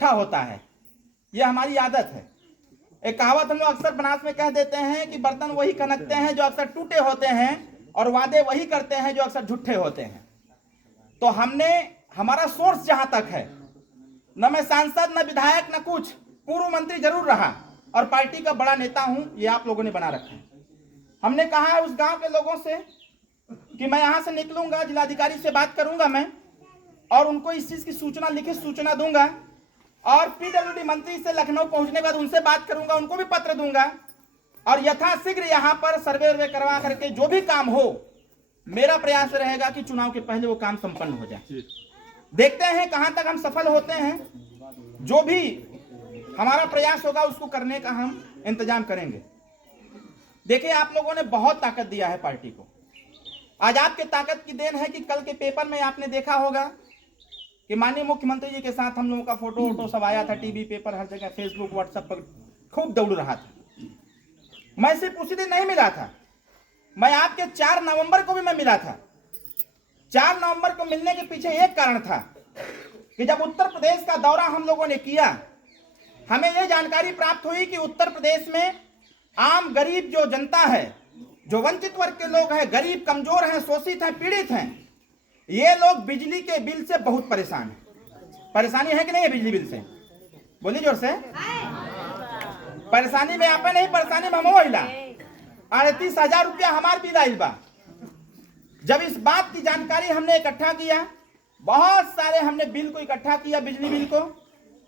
झूठा होता है। यह हमारी आदत है। एक कहावत हम लोग अक्सर बनारस में कह देते हैं कि बर्तन वही खनकते हैं जो अक्सर टूटे होते हैं, और वादे वही करते हैं जो अक्सर झूठे होते हैं। तो हमारा सोर्स जहां तक है, न मैं सांसद, न विधायक, न कुछ, पूर्व मंत्री जरूर रहा और पार्टी का बड़ा नेता हूं, ये आप लोगों ने बना रखा है। हमने कहा है उस गांव के लोगों से कि मैं यहां से निकलूंगा, जिलाधिकारी से बात करूंगा मैं, और उनको इस चीज की सूचना, लिखित सूचना दूंगा, और पीडब्ल्यूडी मंत्री से लखनऊ पहुंचने के बाद उनसे बात करूंगा, उनको भी पत्र दूंगा, और यथाशीघ्र यहां पर सर्वे वर्वे करवा करके जो भी काम हो, मेरा प्रयास रहेगा कि चुनाव के पहले वो काम संपन्न हो जाए। देखते हैं कहां तक हम सफल होते हैं। जो भी हमारा प्रयास होगा उसको करने का हम इंतजाम करेंगे। देखिए, आप लोगों ने बहुत ताकत दिया है पार्टी को। आज आपके ताकत की देन है कि कल के पेपर में आपने देखा होगा कि माननीय मुख्यमंत्री जी के साथ हम लोगों का फोटो वोटो सब आया था, टीवी, पेपर, हर जगह, फेसबुक, व्हाट्सएप पर खूब दौड़ रहा था। मैं सिर्फ उसी दिन नहीं मिला था, मैं आपके 4 नवंबर को भी मैं मिला था। 4 नवंबर को मिलने के पीछे एक कारण था कि जब उत्तर प्रदेश का दौरा हम लोगों ने किया, हमें यह जानकारी प्राप्त हुई कि उत्तर प्रदेश में आम गरीब जो जनता है, जो वंचित वर्ग के लोग हैं, गरीब, कमजोर हैं, शोषित हैं, पीड़ित हैं, ये लोग बिजली के बिल से बहुत परेशान हैं। परेशानी है कि नहीं है बिजली बिल से? बोलिए जोर से। परेशानी में आप नहीं, परेशानी में हम होइला। 38,000 रुपया हमार बिल आइल बा। जब इस बात की जानकारी हमने इकट्ठा किया, बहुत सारे हमने बिल को इकट्ठा किया, बिजली बिल को,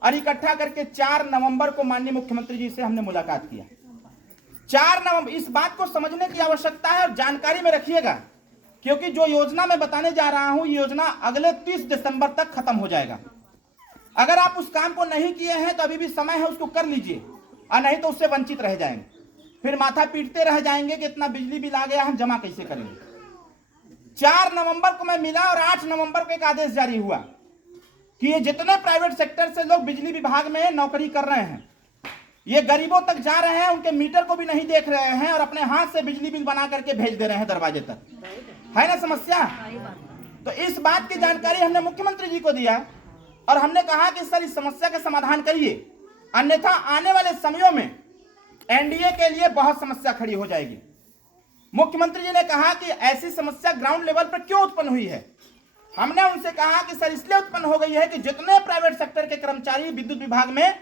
और इकट्ठा करके 4 नवंबर को माननीय मुख्यमंत्री जी से हमने मुलाकात किया। 4 नवंबर, इस बात को समझने की आवश्यकता है और जानकारी में रखिएगा, क्योंकि जो योजना मैं बताने जा रहा हूं, ये योजना अगले 30 दिसंबर तक खत्म हो जाएगा। अगर आप उस काम को नहीं किए हैं तो अभी भी समय है, उसको कर लीजिए, और नहीं तो उससे वंचित रह जाएंगे। फिर माथा पीटते रह जाएंगे कि इतना बिजली बिल आ गया, हम जमा कैसे करेंगे। 4 नवंबर को मैं मिला और 8 नवंबर को एक आदेश जारी हुआ कि ये जितने प्राइवेट सेक्टर से लोग बिजली विभाग में नौकरी कर रहे हैं, ये गरीबों तक जा रहे हैं, उनके मीटर को भी नहीं देख रहे हैं और अपने हाथ से बिजली बिल बना करके भेज दे रहे हैं दरवाजे तक। है ना समस्या? तो इस बात की जानकारी हमने मुख्यमंत्री जी को दिया और हमने कहा कि सर, इस समस्या का समाधान करिए, अन्यथा आने वाले समयों में एनडीए के लिए बहुत समस्या खड़ी हो जाएगी। मुख्यमंत्री जी ने कहा कि ऐसी समस्या ग्राउंड लेवल पर क्यों उत्पन्न हुई है। हमने उनसे कहा कि सर, इसलिए उत्पन्न हो गई है कि जितने प्राइवेट सेक्टर के कर्मचारी विद्युत विभाग में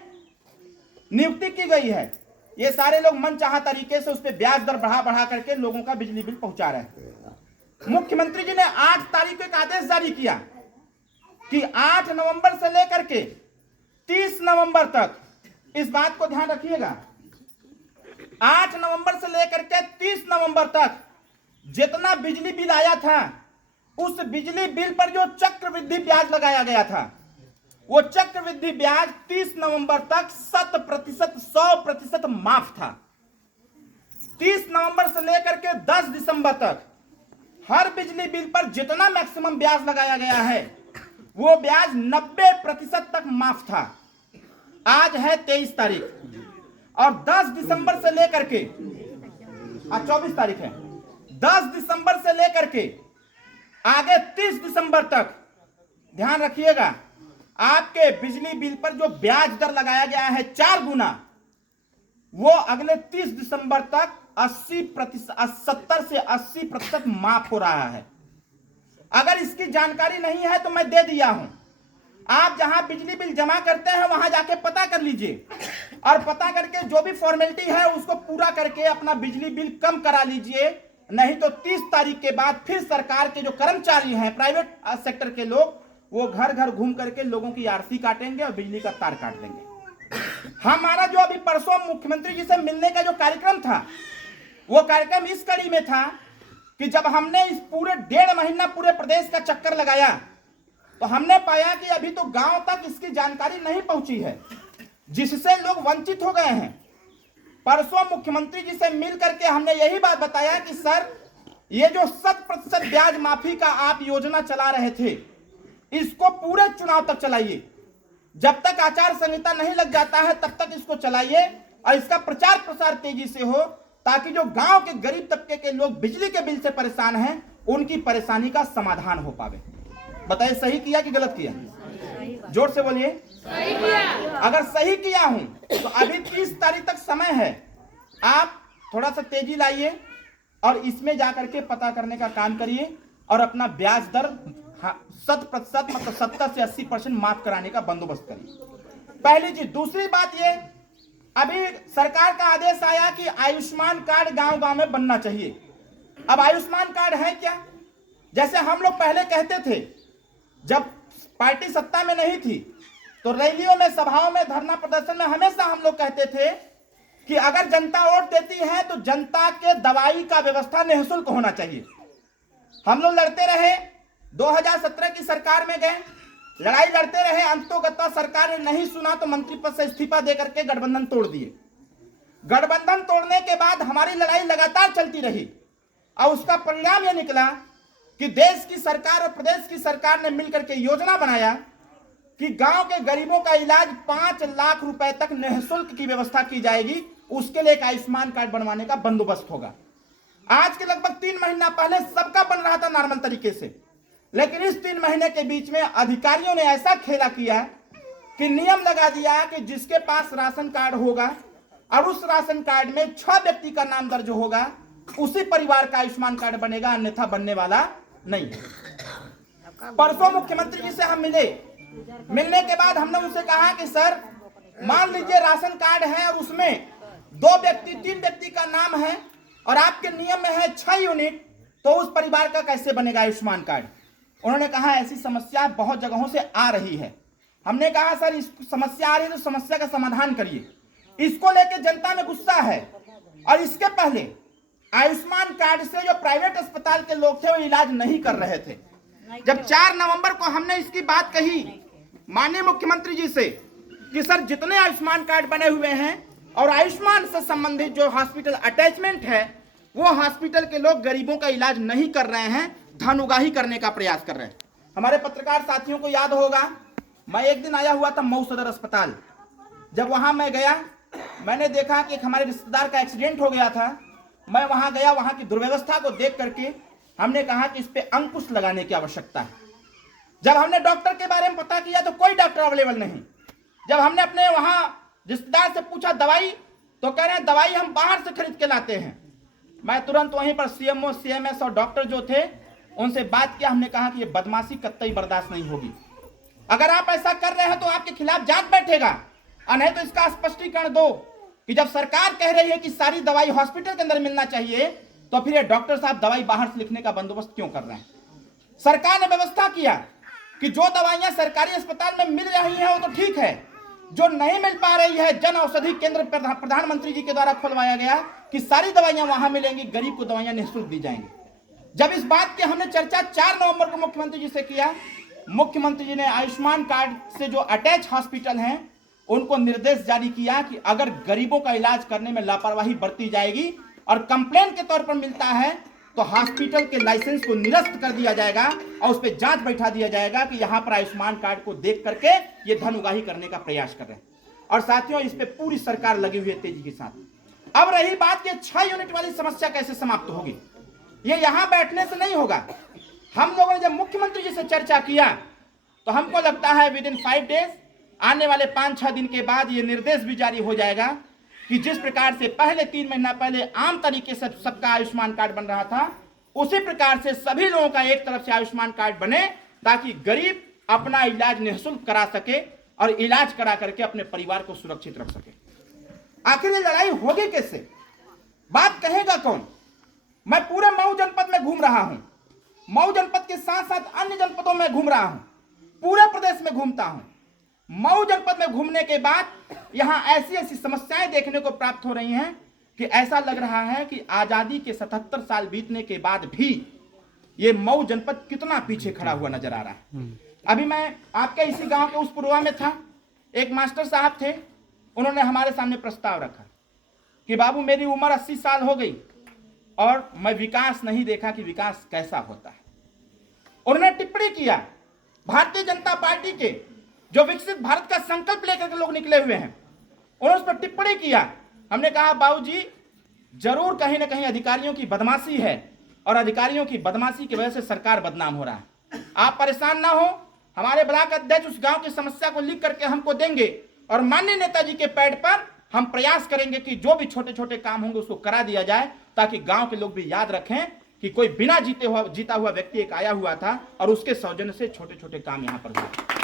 नियुक्ति की गई है, ये सारे लोग मनचाहा तरीके से उस पर ब्याज दर बढ़ा बढ़ा करके लोगों का बिजली बिल पहुंचा रहे हैं। मुख्यमंत्री जी ने 8 तारीख को एक आदेश जारी किया कि 8 नवंबर से लेकर के 30 नवंबर तक, इस बात को ध्यान रखिएगा, 8 नवंबर से लेकर के 30 नवंबर तक जितना बिजली बिल आया था, उस बिजली बिल पर जो चक्रवृद्धि ब्याज लगाया गया था, वो चक्रवृद्धि ब्याज 30 नवंबर तक 100% माफ था। 30 नवंबर से लेकर के 10 दिसंबर तक हर बिजली बिल पर जितना मैक्सिमम ब्याज लगाया गया है, वो ब्याज 90% तक माफ था। आज है 23 तारीख और 10 दिसंबर से लेकर के, आज 24 तारीख है, 10 दिसंबर से लेकर के आगे 30 दिसंबर तक ध्यान रखिएगा, आपके बिजली बिल पर जो ब्याज दर लगाया गया है 4 गुना, वो अगले 30 दिसंबर तक 70 से 80% माफ हो रहा है। अगर इसकी जानकारी नहीं है तो मैं दे दिया हूं, आप जहां बिजली बिल जमा करते हैं वहां जाके पता कर लीजिए, और पता करके जो भी फॉर्मेलिटी है उसको पूरा करके अपना बिजली बिल कम करा लीजिए। नहीं तो 30 तारीख के बाद फिर सरकार के जो कर्मचारी हैं, प्राइवेट सेक्टर के लोग, वो घर घर घूम करके लोगों की आरसी काटेंगे और बिजली का तार काट देंगे। हमारा जो अभी परसों मुख्यमंत्री जी से मिलने का जो कार्यक्रम था, वो कार्यक्रम इस कड़ी में था कि जब हमने इस पूरे 1.5 महीना पूरे प्रदेश का चक्कर लगाया, तो हमने पाया कि अभी तो गांव तक इसकी जानकारी नहीं पहुंची है, जिससे लोग वंचित हो गए हैं। परसों मुख्यमंत्री जी से मिल करके हमने यही बात बताया कि सर, ये जो 100% ब्याज माफी का आप योजना चला रहे थे, इसको पूरे चुनाव तक चलाइए। जब तक आचार संहिता नहीं लग जाता है तब तक इसको चलाइए और इसका प्रचार प्रसार तेजी से हो, ताकि जो गांव के गरीब तबके के लोग बिजली के बिल से परेशान हैं, उनकी परेशानी का समाधान हो पावे। बताइए, सही किया कि गलत किया? जोर से बोलिए। अगर सही किया हूं तो अभी 30 तारीख तक समय है, आप थोड़ा सा तेजी लाइए और इसमें जाकर के पता करने का काम करिए और अपना ब्याज दर 100% मतलब 70 से 80% माफ कराने का बंदोबस्त करिए। पहली चीज। दूसरी बात ये, अभी सरकार का आदेश आया कि आयुष्मान कार्ड गांव-गांव में बनना चाहिए। अब आयुष्मान कार्ड है क्या? जैसे हम लोग पहले कहते थे, जब पार्टी सत्ता में नहीं थी तो रैलियों में, सभाओं में, धरना प्रदर्शन में हमेशा हम लोग कहते थे कि अगर जनता वोट देती है तो जनता के दवाई का व्यवस्था निःशुल्क होना चाहिए। हम लोग लड़ते रहे, 2017 की सरकार में गए, लड़ाई लड़ते रहे, अंततोगत्वा सरकार ने नहीं सुना तो मंत्री पद से इस्तीफा देकर के गठबंधन तोड़ दिए। गठबंधन तोड़ने के बाद हमारी लड़ाई लगातार चलती रही और उसका परिणाम यह निकला कि देश की सरकार और प्रदेश की सरकार ने मिलकर के योजना बनाया कि गांव के गरीबों का इलाज 5 लाख रुपए तक निःशुल्क की व्यवस्था की जाएगी। उसके लिए एक आयुष्मान कार्ड बनवाने का बंदोबस्त होगा। आज के लगभग 3 महीना पहले सबका बन रहा था नॉर्मल तरीके से, लेकिन इस 3 महीने के बीच में अधिकारियों ने ऐसा खेला किया कि नियम लगा दिया कि जिसके पास राशन कार्ड होगा और उस राशन कार्ड में 6 व्यक्ति का नाम दर्ज होगा, उसी परिवार का आयुष्मान कार्ड बनेगा, अन्यथा बनने वाला नहीं। परसों मुख्यमंत्री जी से हम मिले। मिलने के बाद हमने उनसे कहा कि सर, मान लीजिए राशन कार्ड है और उसमें 2 व्यक्ति 3 व्यक्ति का नाम है और आपके नियम में है 6 यूनिट, तो उस परिवार का कैसे बनेगा आयुष्मान कार्ड? उन्होंने कहा ऐसी समस्या बहुत जगहों से आ रही है। हमने कहा सर, इस समस्या आ रही है तो समस्या का समाधान करिए। इसको लेकर जनता में गुस्सा है। और इसके पहले आयुष्मान कार्ड से जो प्राइवेट अस्पताल के लोग थे वो इलाज नहीं कर रहे थे। जब 4 नवंबर को हमने इसकी बात कही माननीय मुख्यमंत्री जी से कि सर, जितने आयुष्मान कार्ड बने हुए हैं और आयुष्मान से संबंधित जो हॉस्पिटल अटैचमेंट है, वो हॉस्पिटल के लोग गरीबों का इलाज नहीं कर रहे हैं, धन उगाही करने का प्रयास कर रहे हैं। हमारे पत्रकार साथियों को याद होगा, मैं एक दिन आया हुआ था मऊ सदर अस्पताल। जब वहां मैं गया, मैंने देखा कि हमारे रिश्तेदार का एक्सीडेंट हो गया था। मैं वहां गया, वहां की दुर्व्यवस्था को देख करके हमने कहा कि इस पे अंकुश लगाने की आवश्यकता है। जब हमने डॉक्टर के बारे में पता किया तो कोई डॉक्टर अवेलेबल नहीं। जब हमने अपने वहां रिश्तेदार से पूछा दवाई, तो कह रहे हैं दवाई हम बाहर से खरीद के लाते हैं। मैं तुरंत वहीं पर सीएमओ, सीएमएस और डॉक्टर जो थे उनसे बात किया। हमने कहा कि ये बदमाशी कतई बर्दाश्त नहीं होगी। अगर आप ऐसा कर रहे हैं तो आपके खिलाफ जांच बैठेगा, और नहीं तो इसका स्पष्टीकरण दो कि जब सरकार कह रही है कि सारी दवाई हॉस्पिटल के अंदर मिलना चाहिए, तो फिर ये डॉक्टर साहब दवाई बाहर से लिखने का बंदोबस्त क्यों कर रहे हैं? सरकार ने व्यवस्था किया कि जो दवाइयां सरकारी अस्पताल में मिल रही हैं वो तो ठीक है, जो नहीं मिल पा रही है, जन औषधि केंद्र प्रधानमंत्री जी के द्वारा खुलवाया गया कि सारी दवाइयां वहां मिलेंगी, गरीब को दवाइयां निःशुल्क दी जाएंगी। जब इस बात की हमने चर्चा 4 नवंबर को मुख्यमंत्री जी से किया, मुख्यमंत्री जी ने आयुष्मान कार्ड से जो अटैच हॉस्पिटल हैं उनको निर्देश जारी किया कि अगर गरीबों का इलाज करने में लापरवाही बरती जाएगी और कंप्लेंट के तौर पर मिलता है तो हॉस्पिटल के लाइसेंस को निरस्त कर दिया जाएगा और उस पर जांच बैठा दिया जाएगा कि यहां पर आयुष्मान कार्ड को देख करके ये धन उगाही करने का प्रयास कर रहे हैं। और साथियों, इस पे पूरी सरकार लगी हुई है तेजी के साथ। अब रही बात कि 6 यूनिट वाली समस्या कैसे समाप्त होगी, ये यहां बैठने से नहीं होगा। हम लोगों ने जब मुख्यमंत्री जी से चर्चा किया तो हमको लगता है विद इन 5 डेज, आने वाले 5-6 दिन के बाद ये निर्देश भी जारी हो जाएगा कि जिस प्रकार से पहले 3 महीना पहले आम तरीके से सबका आयुष्मान कार्ड बन रहा था, उसी प्रकार से सभी लोगों का एक तरफ से आयुष्मान कार्ड बने, ताकि गरीब अपना इलाज निःशुल्क करा सके और इलाज करा करके अपने परिवार को सुरक्षित रख सके। आखिर ये लड़ाई होगी कैसे? बात कहेगा कौन? मैं पूरे मऊ जनपद में घूम रहा हूं, मऊ जनपद के साथ साथ अन्य जनपदों में घूम रहा हूं, पूरे प्रदेश में घूमता हूं। मऊ जनपद में घूमने के बाद यहां ऐसी ऐसी समस्याएं देखने को प्राप्त हो रही हैं कि ऐसा लग रहा है कि आजादी के 77 साल बीतने के बाद भी ये मऊ जनपद कितना पीछे खड़ा हुआ नजर आ रहा है। अभी मैं आपके इसी गांव के उस पुरवा में था, एक मास्टर साहब थे, उन्होंने हमारे सामने प्रस्ताव रखा कि बाबू मेरी उम्र 80 साल हो गई और मैं विकास नहीं देखा कि विकास कैसा होता है। उन्होंने टिप्पणी किया, भारतीय जनता पार्टी के जो विकसित भारत का संकल्प लेकर के लोग निकले हुए हैं, उन्होंने उस पर टिप्पणी किया। हमने कहा बाबूजी, जरूर कहीं ना कहीं अधिकारियों की बदमाशी है और अधिकारियों की बदमाशी की वजह से सरकार बदनाम हो रहा है। आप परेशान ना हो, हमारे ब्लॉक अध्यक्ष उस गांव की समस्या को लिख करके हमको देंगे और माननीय नेताजी के पैड पर हम प्रयास करेंगे कि जो भी छोटे छोटे काम होंगे उसको करा दिया जाए, ताकि गांव के लोग भी याद रखें कि कोई बिना जीता हुआ व्यक्ति एक आया हुआ था और उसके सौजन्य से छोटे छोटे काम यहां पर हुए।